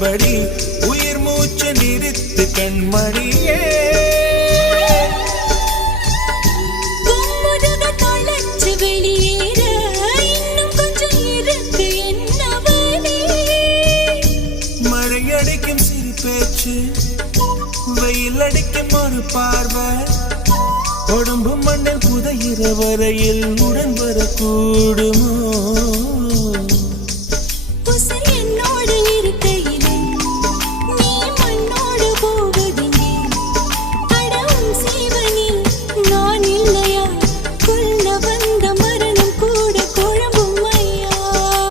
உள்ளபடி உயிர் மூச்சு நிறுத்து கண்மணியே. மழையடிக்கும் சிறு பேச்சு, வெயில் அடிக்கும் ஒரு பார்வை, உடம்பு மண்ணில் புதையிற வரையில் உடன் வரக்கூடுமோ?